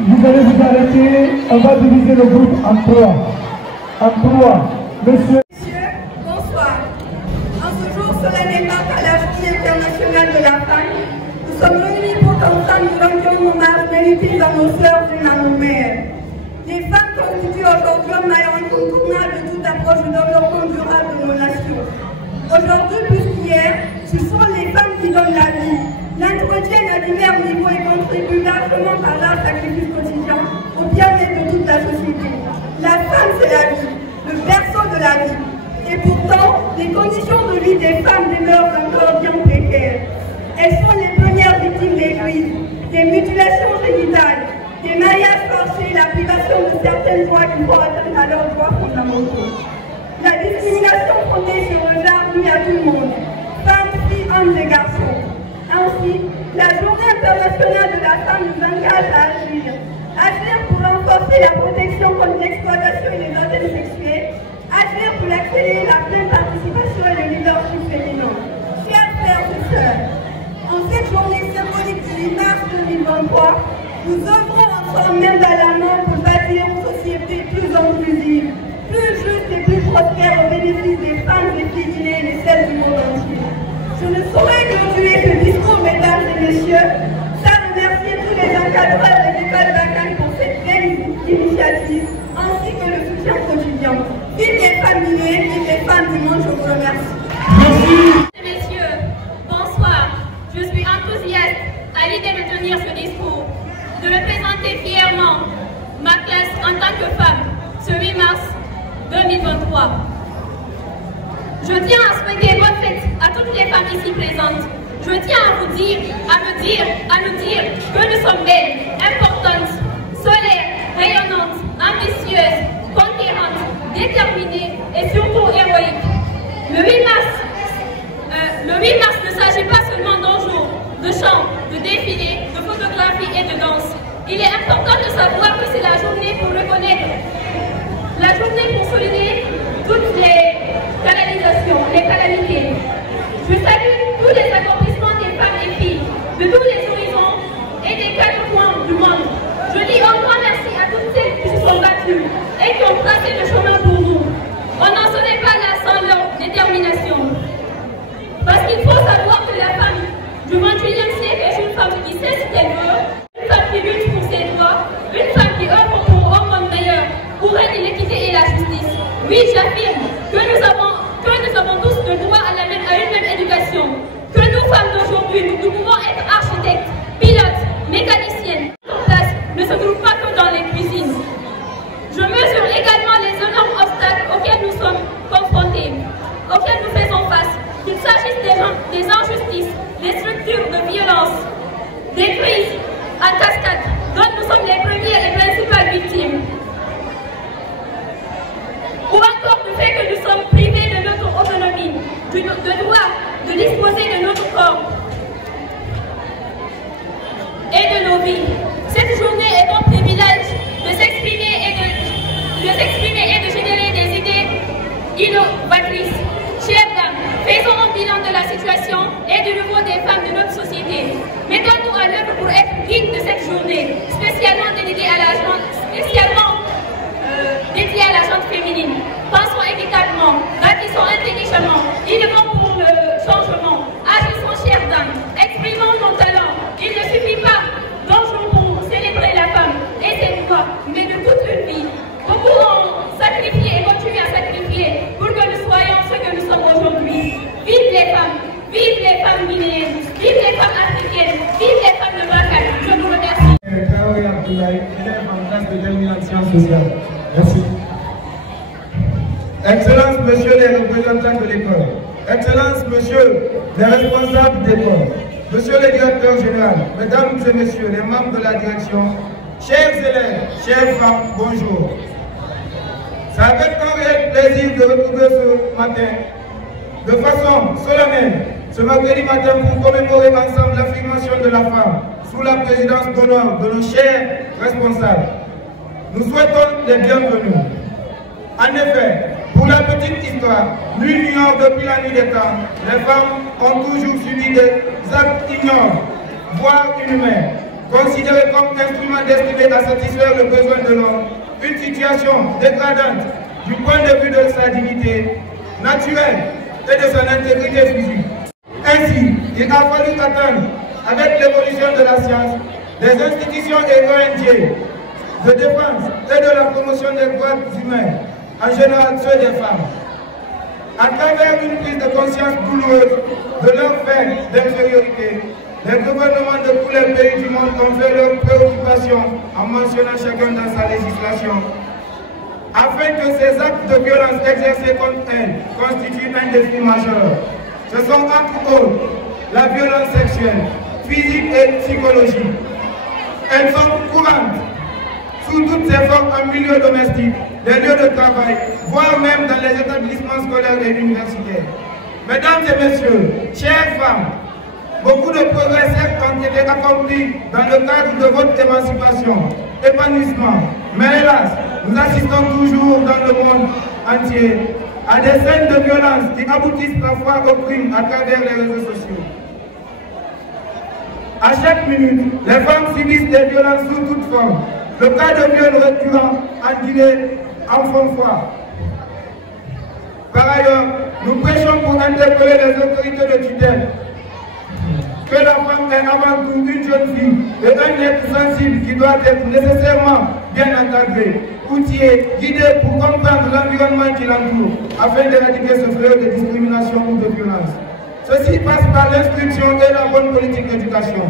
Vous allez vous arrêter, on va diviser le groupe en trois. Monsieur. Bonsoir. En ce jour solennellement à la Journée internationale de la femme, nous sommes réunis pour qu'ensemble nous rendions hommage mérité à nos sœurs et à nos mères. Les femmes constituent aujourd'hui un maillon incontournable de toute approche de développement durable de nos nations. Aujourd'hui, plus qu'hier, ce sont les femmes qui donnent la vie, l'entretiennent à divers niveaux et contribuent largement par leur sacrifice quotidien au bien-être de toute la société. La femme, c'est la vie, le berceau de la vie. Et pourtant, les conditions de vie des femmes demeurent encore bien précaires. Elles sont les premières victimes des crises, des mutilations génitales, des mariages forcés, la privation de certaines droits qui vont atteindre à leurs droits fondamentaux. La discrimination fondée sur le genre nuit à tout le monde, femmes, filles, hommes et garçons. Ainsi, la Journée internationale de la femme nous engage à agir. Agir pour renforcer la protection contre l'exploitation et les atteintes sexuelles. Agir pour accélérer la pleine participation et le leadership féminin. Chers frères et sœurs, en cette journée symbolique du 8 mars 2023, nous œuvrons ensemble main dans la main pour bâtir une société plus inclusive, plus juste et plus prospère au bénéfice des femmes et filles guinéennes et celles du monde entier. Je ne saurais clôturer ce discours, mesdames et messieurs, sans remercier tous les encadreurs de l'école Bacan pour cette belle initiative, ainsi que le soutien quotidien. Vive les femmes guinéennes, vive les femmes du monde, je vous remercie. Mesdames et messieurs, bonsoir. Je suis enthousiaste à l'idée de tenir ce discours, de représenter fièrement ma classe en tant que femme ce 8 mars 2023. Je tiens à souhaiter bonne fête à toutes les femmes ici présentes. Je tiens à vous dire, à nous dire que nous sommes belles, importantes, solaires, rayonnantes, ambitieuses, conquérantes, déterminées et surtout héroïques. Le 8 mars ne s'agit pas seulement d'un jour, de chant, de défilé, de photographie et de danse. Il est important de savoir que c'est la journée pour reconnaître, la journée pour souligner toutes les canalisations, les calamités. Je salue tous les accomplissements des femmes et filles de tous les horizons et des 4 coins du monde. Je dis un grand merci à toutes celles qui se sont battues et qui ont tracé le chemin pour nous. On n'en serait pas là sans leur détermination. Parce qu'il faut savoir que la femme du 21e siècle est une femme qui sait ce qu'elle veut, une femme qui lutte pour ses droits, une femme qui œuvre pour un monde meilleur, pour elle l'équité et la justice. Oui, j'affirme que nous avons tous le droit à une même éducation, que nous, femmes d'aujourd'hui, nous pouvons être architectes, pilotes, mécaniciennes. Notre place ne se trouve pas que dans les cuisines. Je mesure également les énormes obstacles auxquels nous sommes confrontés, auxquels nous faisons face, qu'il s'agisse des injustices, des structures de violence, des crises en cascade dont nous sommes les premières et principales victimes. Mettons-nous à l'œuvre pour être guide de cette journée, spécialement dédiée à la gente féminine. Pensons équitablement, bâtissons intelligemment, innovons pour le changement, agissons chers dames, exprimons nos talents. Il ne suffit pas d'un jour pour célébrer la femme et ses droits, mais de toute une vie. Beaucoup ont sacrifié et continuent à sacrifier pour que nous soyons ce que nous sommes aujourd'hui. Vive les femmes guinéennes, vive les femmes africaines, vive les femmes de Bakar. Je vous remercie. Traoré Abdoulaye, élève en classe de terminale sciences sociales. Merci. Excellences, messieurs les représentants de l'école, Excellences, messieurs les responsables d'école, monsieur le directeur général, mesdames et messieurs les membres de la direction, chers élèves, chères femmes, bonjour. C'est avec un réel plaisir de retrouver ce matin, de façon solennelle, ce mercredi matin pour commémorer ensemble l'affirmation de la femme sous la présidence d'honneur de nos chers responsables. Nous souhaitons les bienvenus. En effet, pour la petite histoire, nul n'ignore depuis la nuit des temps, les femmes ont toujours subi des actes ignorants, voire inhumains, considérés comme instruments destinés à satisfaire le besoin de l'homme, une situation dégradante du point de vue de sa dignité naturelle et de son intégrité physique. Ainsi, il a fallu attendre, avec l'évolution de la science, des institutions et ONG de défense et de la promotion des droits humains, en général ceux des femmes, à travers une prise de conscience douloureuse de leur fait d'infériorité. Les gouvernements de tous les pays du monde ont fait leurs préoccupations en mentionnant chacun dans sa législation, afin que ces actes de violence exercés contre elles constituent un défi majeur. Ce sont entre autres la violence sexuelle, physique et psychologique. Elles sont courantes sous toutes ses formes en milieu domestique, les lieux de travail, voire même dans les établissements scolaires et universitaires. Mesdames et messieurs, chères femmes, beaucoup de progrès ont été accomplis dans le cadre de votre émancipation, épanouissement. Mais hélas, nous assistons toujours dans le monde entier à des scènes de violence qui aboutissent parfois au crime à travers les réseaux sociaux. À chaque minute, les femmes subissent des violences sous toute forme. Le cas de viol récurrent en Guinée en font foi. Par ailleurs, nous prêchons pour interpeller les autorités de tutelle que la femme est avant tout une jeune fille et un être sensible qui doit être nécessairement bien encadré, outillé, guidé pour comprendre l'environnement qui l'entoure afin d'éradiquer ce fléau de discrimination ou de violence. Ceci passe par l'instruction et la bonne politique d'éducation.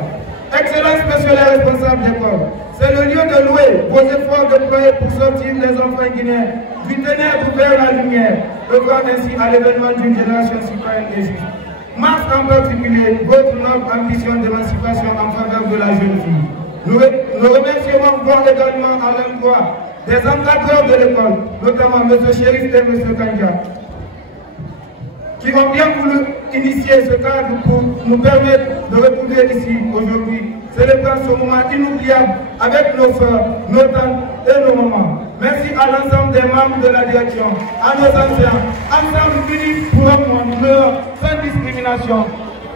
Excellences, messieurs les responsables d'école, c'est le lieu de louer vos efforts déployés pour sortir les enfants guinéens du ténèbre vers la lumière, œuvrant ainsi à l'événement d'une génération citoyenne et juste. Mars en particulier, votre noble ambition d'émancipation en faveur de la jeune fille. Nous remercions encore également à l'endroit des encadreurs de l'école, notamment M. Chérif et M. Kanja, qui ont bien voulu initier ce cadre pour nous permettre de retrouver ici aujourd'hui, célébrant ce moment inoubliable avec nos soeurs, nos tantes et nos mamans. Merci à l'ensemble des membres de la direction, à nos anciens, ensemble unis pour un monde meilleur, sans discrimination,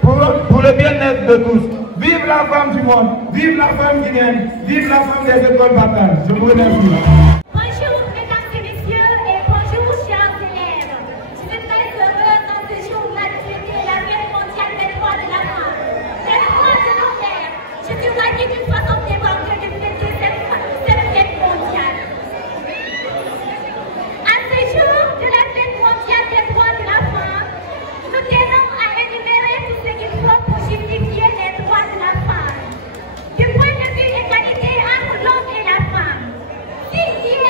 pour le bien-être de tous. Vive la femme du monde, vive la femme guinéenne, vive la femme des écoles Bakar. Je vous remercie. Bonjour mesdames et messieurs et bonjour chers élèves. Je suis très heureuse dans ce jour-là de fêter la fête mondiale des droits de la femme. Les droits de nos mères. Je suis ravie d'une façon démarquée de fêter cette fête mondiale. À ce jour de la fête mondiale des droits de la femme, nous tenons à énumérer tout ce qu'il faut pour justifier les droits de la femme. Du point de vue égalité entre l'homme et la femme. S'il y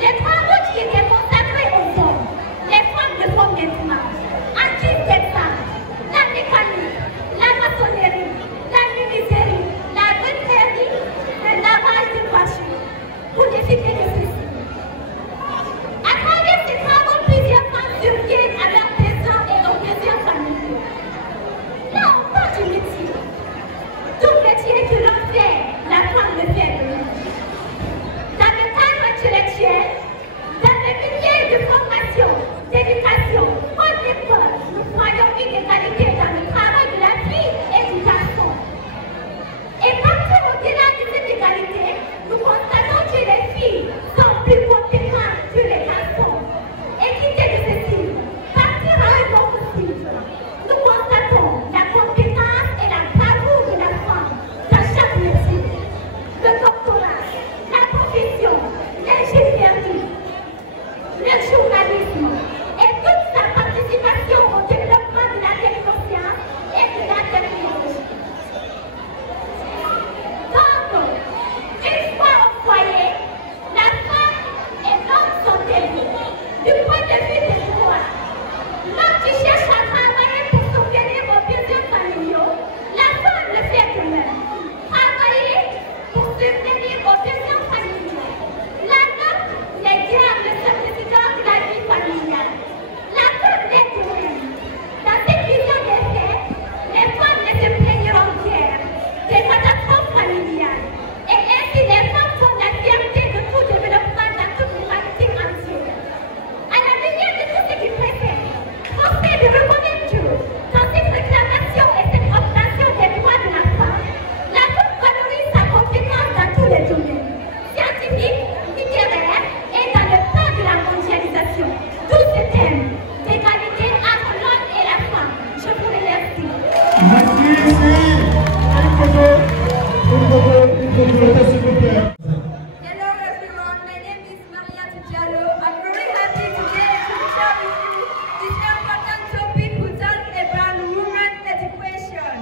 Les travaux qui étaient consacrés aux hommes, les femmes de première classe, artistes d'examen, la mécanique, la maçonnerie, la menuiserie, la retraiterie, le lavage de voitures, pour ne citer que ceci. À travers ces travaux, plusieurs femmes surviennent à leurs besoins et aux besoins familiaux. Là, on parle du métier. Tout métier que l'on fait, la femme le fait de nous. Dans le cadre intellectuel, dans le milieu de formation, d'éducation, en école, nous croyons une égalité dans le travail de la fille et du garçon. Et partout au-delà de cette égalité, nous constatons que les filles sont plus compétentes que les garçons. Équité de ceci, partir à un autre cycle, nous constatons la compétence et la bravoure de la femme dans chaque métier. Le doctorat, la profession, l'ingénierie, le journalisme et toute sa participation au développement de la technoscience et de la technologie. Donc, une fois au foyer, la femme et l'homme sont égaux. Du point de vue des droits, l'homme qui cherche à travailler pour subvenir aux besoins familiaux, la femme le fait de même. Travailler pour subvenir aux besoins familiaux. La femme les garde le certificat de la vie familiale. La femme l'est de même. Dans cette vision des faits, les femmes ne se plaigneront guère des catastrophes familiales. Et ainsi, les femmes sont la fierté de tout développement dans toute l'humanité entière. À la lumière de tout ce qui précède, forcé de reconnaître que dans cette réclamation et cette obtention des droits de la femme valorise sa compétence dans tous les domaines, scientifiques, littéraires et dans le temps de la mondialisation. Tous ces thèmes d'égalité entre l'homme et la femme. Je vous remercie. Merci. Une photo, s'il vous plaît. Hello everyone, my name is Maria Tujalo. I'm very happy today to share with you this important topic we talk about women education.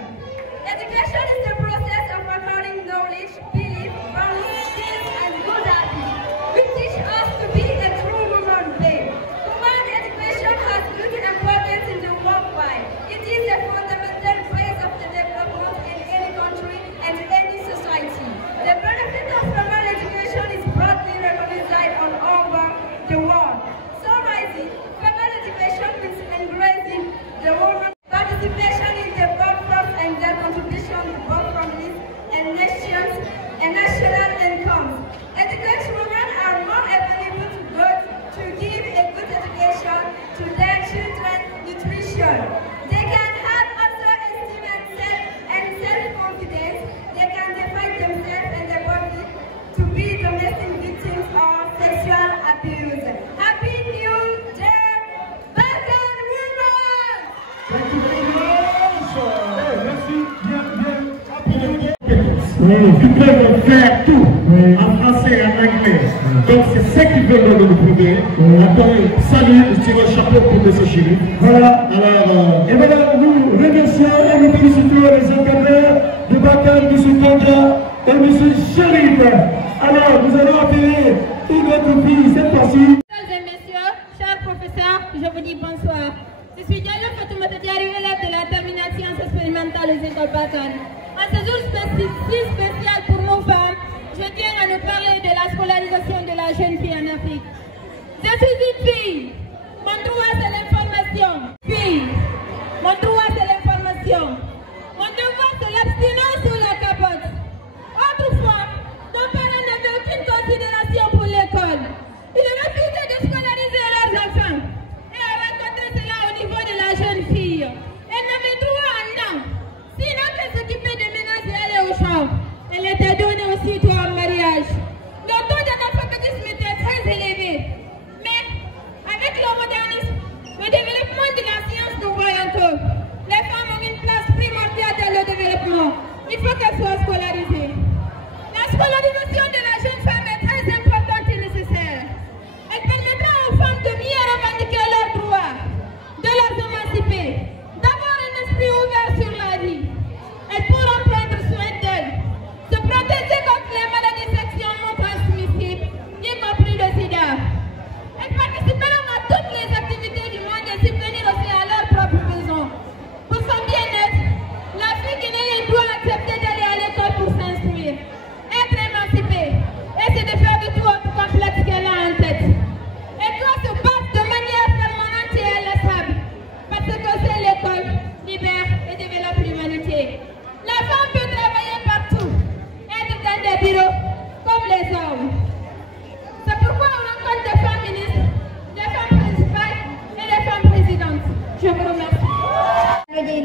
Education is the process of acquiring knowledge, belief, values, skills, and good habits, which teach us to be a true woman being. Women education has great importance in the worldwide. It is a fundamental base of the development in any country and any society. The benefit of women education is broadly recognized all over the world. Summarizing, women education means encouraging the women's participation in the workforce and their contribution to both families and nations and national incomes. Educated women are more available to give a good education to their children, nutrition. They can have also esteem and self-confidence. They can define themselves and their body to be domestic victims of sexual abuse. Happy New Year, Bagan women! Thank you very much. Merci. Bien. Ils peuvent faire tout en français et en anglais. Donc c'est ce qu'ils veulent nous prouver. Attends, salut, je tire un chapeau pour M. Chili. Voilà. Alors, et voilà, nous remercions et nous félicitons les encadreurs de Bagan, M. Kandra et M. Chérif. Alors, nous allons appeler une autre fille cette fois-ci. Mesdames et messieurs, chers professeurs, je vous dis bonsoir. Je suis Diallo Fatoumata Diarry, élève de la terminale sciences expérimentales des écoles Bagan. En ce jour si spécial pour nos femmes, je tiens à nous parler de la scolarisation de la jeune fille en Afrique. Je suis une fille. Mon droit c'est l'information. Fille. Mon droit c'est l'information. Mon devoir c'est l'abstinence ou la capote. Autrefois, nos parents n'avaient aucune considération pour l'école. Ils refusaient de scolariser leurs enfants. Et on rencontrait cela au niveau de la jeune fille. Elle n'avait droit à rien. Sinon qu'elle s'occupait des ménages et allait au champ. Elle était donnée aussi droit au mariage. Le taux d'analphabétisme était très élevé. Mais avec le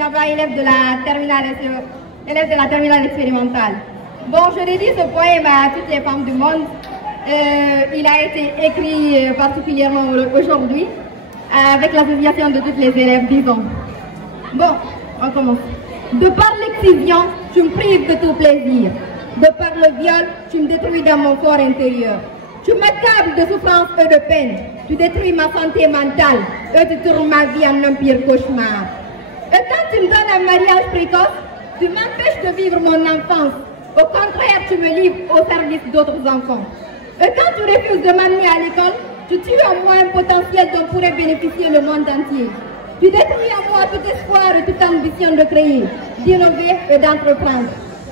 Naba, élève de la terminale expérimentale. Bon, je dédie ce poème à toutes les femmes du monde. Il a été écrit particulièrement aujourd'hui avec l'association de toutes les élèves, disons. Bon, on commence. De par l'excision, tu me prives de tout plaisir. De par le viol, tu me détruis dans mon corps intérieur. Tu m'accables de souffrance et de peine. Tu détruis ma santé mentale et tu tournes ma vie en un pire cauchemar. Et quand tu me donnes un mariage précoce, tu m'empêches de vivre mon enfance. Au contraire, tu me livres au service d'autres enfants. Et quand tu refuses de m'amener à l'école, tu tues en moi un potentiel dont pourrait bénéficier le monde entier. Tu détruis en moi tout espoir et toute ambition de créer, d'innover et d'entreprendre.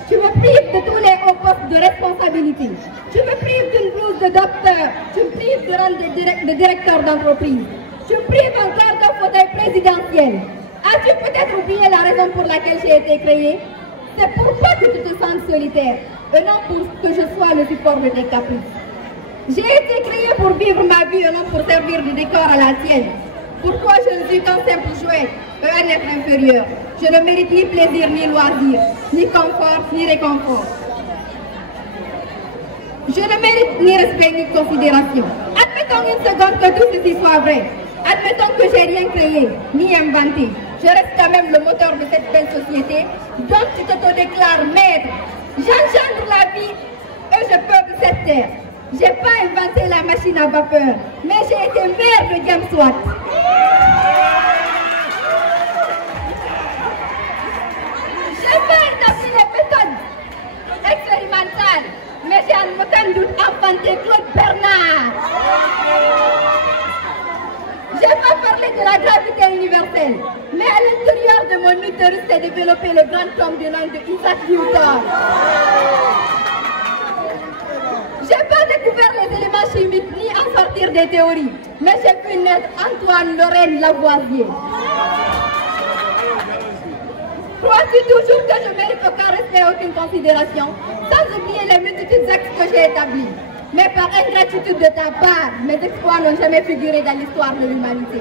Tu me prives de tous les hauts postes de responsabilité. Tu me prives d'une blouse de docteur. Tu me prives de rang de directeur d'entreprise. Tu me prives encore d'un fauteuil présidentiel. As-tu peut-être oublié la raison pour laquelle j'ai été créé? C'est pour toi que tu te sens solitaire, et non pour que je sois le support de tes caprices. J'ai été créé pour vivre ma vie et non pour servir de décor à la tienne. Pourquoi je ne suis qu'un simple jouet et un être inférieur? Je ne mérite ni plaisir, ni loisir, ni confort, ni réconfort. Je ne mérite ni respect, ni considération. Admettons une seconde que tout ceci soit vrai. Admettons que j'ai rien créé, ni inventé. Je reste quand même le moteur de cette belle société dont tu t'autodéclares maître. J'engendre la vie et je peuple cette terre. J'ai pas inventé la machine à vapeur, mais j'ai été mère de James Watt. J'ai pas établi les méthodes expérimentales, mais j'ai en aucun doute inventé Claude Bernard. J'ai pas parlé de la gravité universelle, mais à l'intérieur de mon utérus s'est développé le grand homme du nom de Isaac Newton. J'ai pas découvert les éléments chimiques ni en sortir des théories, mais j'ai pu naître Antoine Lorraine Lavoisier. Crois-tu toujours que je mérite aucun respect et aucune considération, sans oublier les multitudes d'actes que j'ai établis? Mais par ingratitude de ta part, mes exploits n'ont jamais figuré dans l'histoire de l'humanité.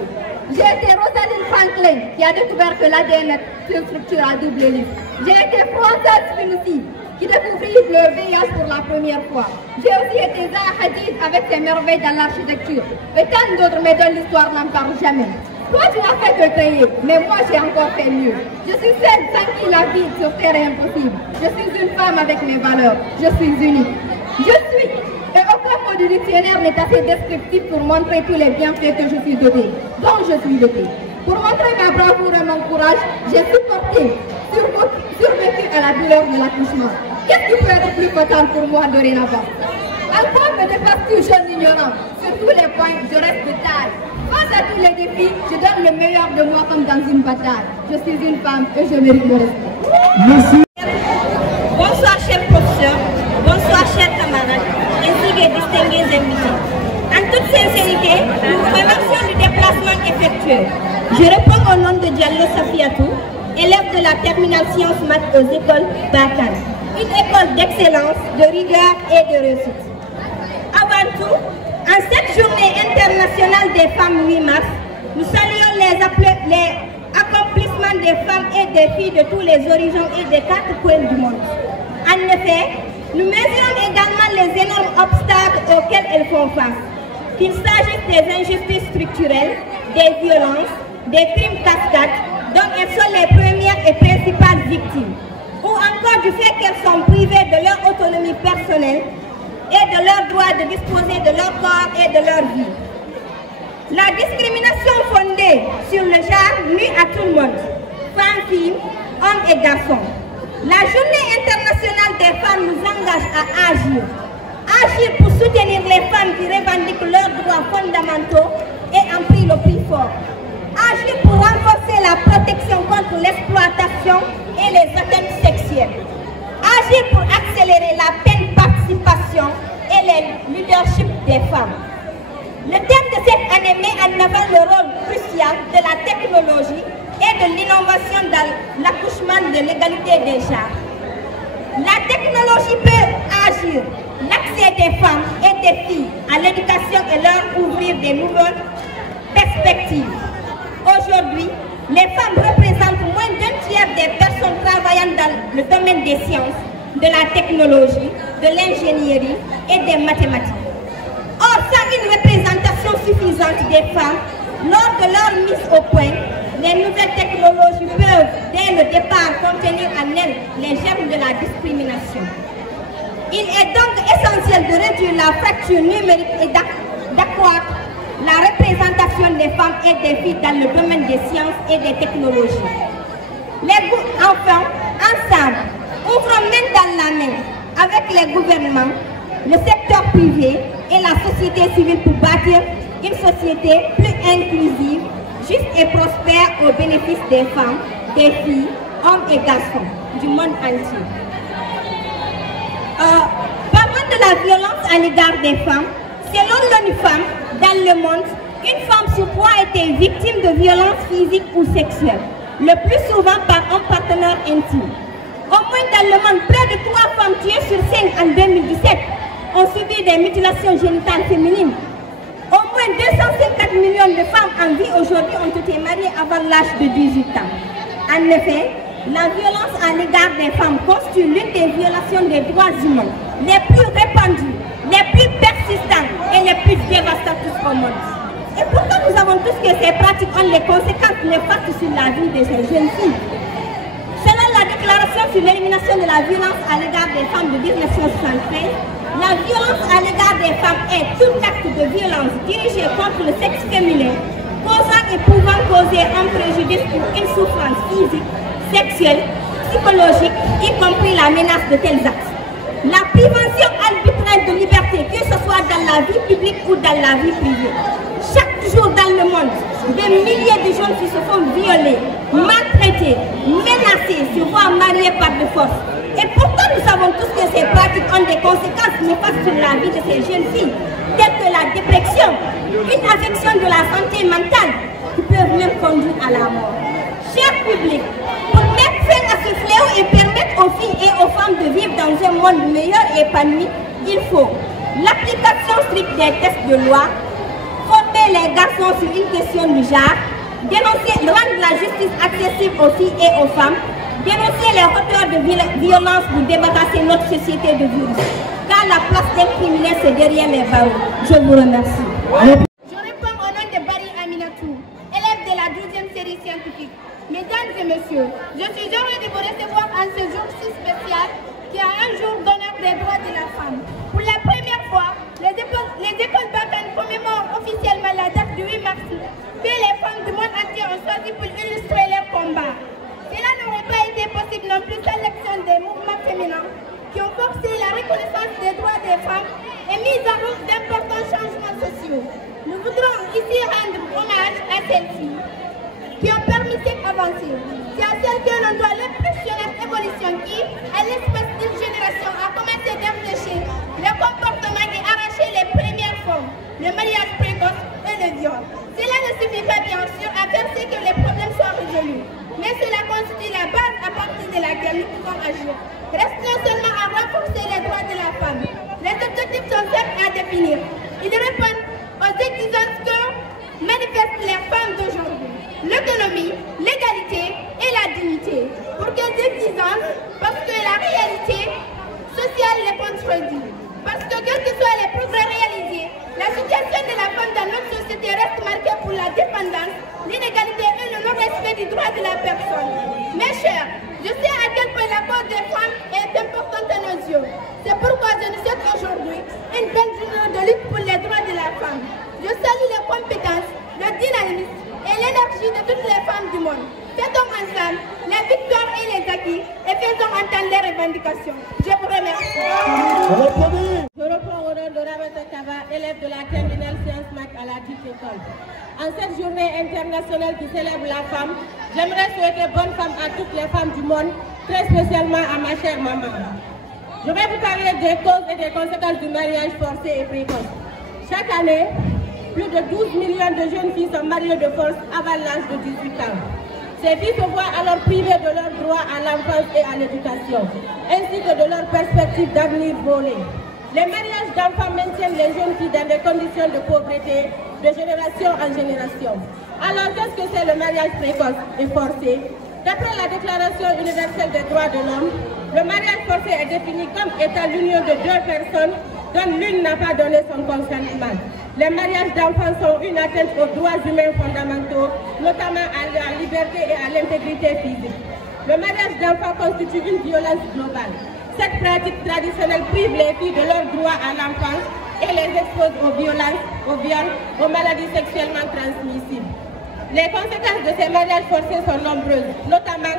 J'ai été Rosalind Franklin qui a découvert que l'ADN est une structure à double hélice. J'ai été Frances Spinozzi qui découvrit le VIH pour la première fois. J'ai aussi été Zaha Hadid avec ses merveilles dans l'architecture. Et tant d'autres, mais dont l'histoire n'en parle jamais. Toi, tu n'as fait que créer, mais moi, j'ai encore fait mieux. Je suis celle sans qui la vie sur terre est impossible. Je suis une femme avec mes valeurs. Je suis unique. Je suis... Et aucun mot du dictionnaire n'est assez descriptif pour montrer tous les bienfaits que je suis dotée, dont je suis dotée. Pour montrer ma bravoure et mon courage, j'ai supporté, survécu à la douleur de l'accouchement. Qu'est-ce qui peut être plus fatal pour moi dorénavant? Encore me dépasse-tu, jeune ignorant? Sur tous les points, je reste de taille. Face à tous les défis, je donne le meilleur de moi comme dans une bataille. Je suis une femme et je mérite le respect. Merci. Bonsoir, chers professeurs. Bonsoir, chers camarades, ainsi que distingués invités. En toute sincérité, nous vous remercions du déplacement effectué. Je réponds au nom de Diallo Safiatou, élève de la terminale sciences maths aux écoles Bakan, une école d'excellence, de rigueur et de réussite. Avant tout, en cette journée internationale des femmes 8 mars, nous saluons les accomplissements des femmes et des filles de tous les horizons et des 4 coins du monde. En effet, nous mesurons également les énormes obstacles auxquels elles font face, qu'il s'agisse des injustices structurelles, des violences, des crimes cascades, dont elles sont les premières et principales victimes, ou encore du fait qu'elles sont privées de leur autonomie personnelle et de leur droit de disposer de leur corps et de leur vie. La discrimination fondée sur le genre nuit à tout le monde, femmes, filles, hommes et garçons. La journée internationale des femmes nous engage à agir. Agir pour soutenir les femmes qui revendiquent leurs droits fondamentaux et en prient le plus fort. Agir pour renforcer la protection contre l'exploitation et les atteintes sexuelles. Agir pour accélérer la pleine participation et le leadership des femmes. Le thème de cette année met en avant le rôle crucial de la technologie et de l'innovation dans l'accouchement de l'égalité des genres. La technologie peut agir l'accès des femmes et des filles à l'éducation et leur ouvrir de nouvelles perspectives. Aujourd'hui, les femmes représentent moins d'un travaillant dans le domaine des sciences, de la technologie, de l'ingénierie et des mathématiques. Or, sans une représentation suffisante des femmes, lors de leur mise au point, les nouvelles technologies peuvent, dès le départ, contenir en elles les germes de la discrimination. Il est donc essentiel de réduire la fracture numérique et d'accroître la représentation des femmes et des filles dans le domaine des sciences et des technologies. Enfin, ensemble, ouvrons main dans la main avec les gouvernements, le secteur privé et la société civile pour bâtir une société plus inclusive, juste et prospère au bénéfice des femmes, des filles, hommes et garçons du monde entier. Parlant de la violence à l'égard des femmes, selon l'ONU-Femmes, dans le monde, une femme sur 3 a été victime de violences physiques ou sexuelles, le plus souvent par un partenaire intime. Au moins dans le monde, près de 3 femmes tuées sur 5 en 2017 ont subi des mutilations génitales féminines. Au moins 254 millions de femmes en vie aujourd'hui ont été mariées avant l'âge de 18 ans. En effet, la violence à l'égard des femmes constitue l'une des violations des droits humains les plus répandues, les plus persistantes et les plus dévastatrices au monde. Et pourtant, nous savons tous que ces pratiques ont des conséquences néfastes sur la vie de ces jeunes filles. Selon la déclaration sur l'élimination de la violence à l'égard des femmes de 1973, la violence à l'égard des femmes est tout acte de violence dirigé contre le sexe féminin, causant et pouvant causer un préjudice ou une souffrance physique, sexuelle, psychologique, y compris la menace de tels actes. La privation arbitraire de liberté, que ce soit dans la vie publique ou dans la vie privée. Chaque jour dans le monde, des milliers de jeunes filles se font violer, maltraiter, menacer, se voient mariées par de force. Et pourtant, nous savons tous que ces pratiques ont des conséquences néfastes sur la vie de ces jeunes filles, telles que la dépression, une affection de la santé mentale, qui peuvent même conduire à la mort. Cher public, pour mettre fin à ce fléau et permettre aux filles et aux femmes de vivre dans un monde meilleur et épanoui, il faut l'application stricte des textes de loi, former les garçons sur une question du genre, dénoncer, rendre la justice accessible aux filles et aux femmes, dénoncer les auteurs de violence pour débarrasser notre société de virus. Car la place des criminels, c'est derrière les barreaux. Je vous remercie. Je réponds au nom de Barry Aminatou, élève de la 12e série scientifique. Mesdames et messieurs, je suis heureux de vous recevoir en ce jour si spécial qui est un jour d'honneur des droits de la femme. Pour la première fois, les écoles Bakan commémorent officiellement la date du 8 mars que les femmes du monde entier ont choisi pour illustrer leur combat. Cela n'aurait pas été possible non plus sans l'action des mouvements féminins qui ont forcé la reconnaissance des droits des femmes et mis en route d'importants changements sociaux. Nous voudrons ici rendre hommage à celles-ci qui ont permis cette avancée. C'est à celle que l'on doit l'impressionnante évolution qui, à l'espace d'une génération, a commencé d'empêcher le comportement et arracher les premières formes, le mariage précoce et le viol. Cela ne suffit pas bien sûr à faire ce que les problèmes soient résolus, mais cela constitue la base à partir de laquelle nous pouvons agir. Reste non seulement à renforcer les droits de la femme. Les objectifs sont simples à définir. Ils répondent aux exigences que manifestent les femmes d'aujourd'hui. L'autonomie, l'égalité et la dignité. Pour quelles exigences? Parce que la réalité sociale les contredit. Parce que quels que soient les progrès réalisés, la situation de la femme dans notre société reste marquée pour la dépendance, l'inégalité et le non-respect du droit de la personne. Mes chers, je sais à quel point la cause des femmes est importante à nos yeux. C'est pourquoi je nous souhaite aujourd'hui une belle journée de lutte pour les droits de la femme. Je salue les compétences, le dynamisme et l'énergie de toutes les femmes du monde. Faisons ensemble les victoires et les acquis et faisons entendre les revendications. Je vous remercie. Je reprends au nom de Ramata Kava, élève de la terminale Sciences Mac à la dite école. En cette journée internationale qui célèbre la femme, j'aimerais souhaiter bonne femme à toutes les femmes du monde, très spécialement à ma chère maman. Je vais vous parler des causes et des conséquences du mariage forcé et précoce. Chaque année, plus de 12 millions de jeunes filles sont mariées de force avant l'âge de 18 ans. Ces filles se voient alors privées de leurs droits à l'enfance et à l'éducation, ainsi que de leurs perspectives d'avenir volées. Les mariages d'enfants maintiennent les jeunes filles dans des conditions de pauvreté de génération en génération. Alors qu'est-ce que c'est le mariage précoce et forcé? D'après la Déclaration universelle des droits de l'homme, le mariage forcé est défini comme étant l'union de deux personnes dont l'une n'a pas donné son consentement. Les mariages d'enfants sont une atteinte aux droits humains fondamentaux, notamment à la liberté et à l'intégrité physique. Le mariage d'enfants constitue une violence globale. Cette pratique traditionnelle prive les filles de leur droit à l'enfance et les expose aux violences, aux viols, aux maladies sexuellement transmissibles. Les conséquences de ces mariages forcés sont nombreuses, notamment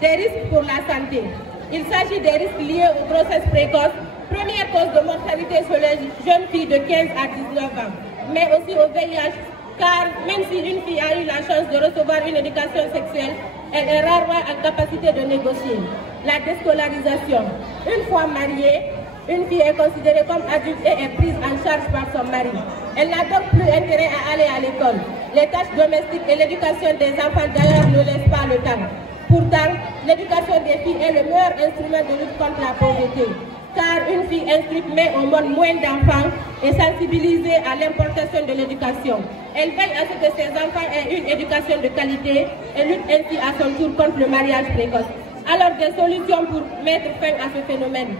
des risques pour la santé. Il s'agit des risques liés aux grossesses précoces, première cause de mortalité chez les jeunes filles de 15 à 19 ans, mais aussi au VIH, car même si une fille a eu la chance de recevoir une éducation sexuelle, elle est rarement en capacité de négocier. La déscolarisation. Une fois mariée, une fille est considérée comme adulte et est prise en charge par son mari. Elle n'a donc plus intérêt à aller à l'école. Les tâches domestiques et l'éducation des enfants d'ailleurs ne laissent pas le temps. Pourtant, l'éducation des filles est le meilleur instrument de lutte contre la pauvreté. Car une fille instruite met au monde moins d'enfants et sensibilisée à l'importation de l'éducation. Elle veille à ce que ses enfants aient une éducation de qualité et lutte ainsi à son tour contre le mariage précoce. Alors, des solutions pour mettre fin à ce phénomène.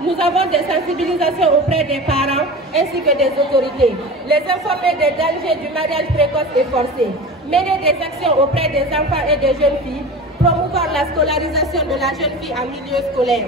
Nous avons des sensibilisations auprès des parents ainsi que des autorités. Les informer des dangers du mariage précoce et forcé. Mener des actions auprès des enfants et des jeunes filles. Promouvoir la scolarisation de la jeune fille en milieu scolaire.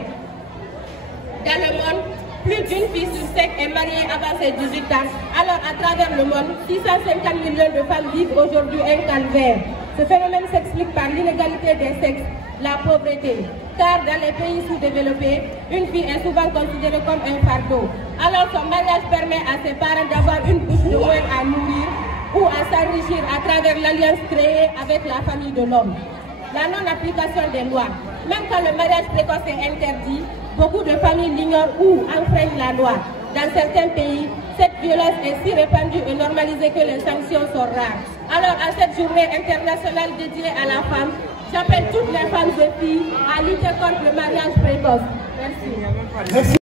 Dans le monde, plus d'une fille sur 5 est mariée avant ses 18 ans. Alors, à travers le monde, 650 millions de femmes vivent aujourd'hui un calvaire. Ce phénomène s'explique par l'inégalité des sexes, la pauvreté. Car dans les pays sous-développés, une fille est souvent considérée comme un fardeau. Alors, son mariage permet à ses parents d'avoir une bouche de moins à nourrir ou à s'enrichir à travers l'alliance créée avec la famille de l'homme. La non-application des lois. Même quand le mariage précoce est interdit, beaucoup de familles l'ignorent ou enfreignent la loi. Dans certains pays, cette violence est si répandue et normalisée que les sanctions sont rares. Alors, à cette journée internationale dédiée à la femme, j'appelle toutes les femmes et filles à lutter contre le mariage précoce. Merci.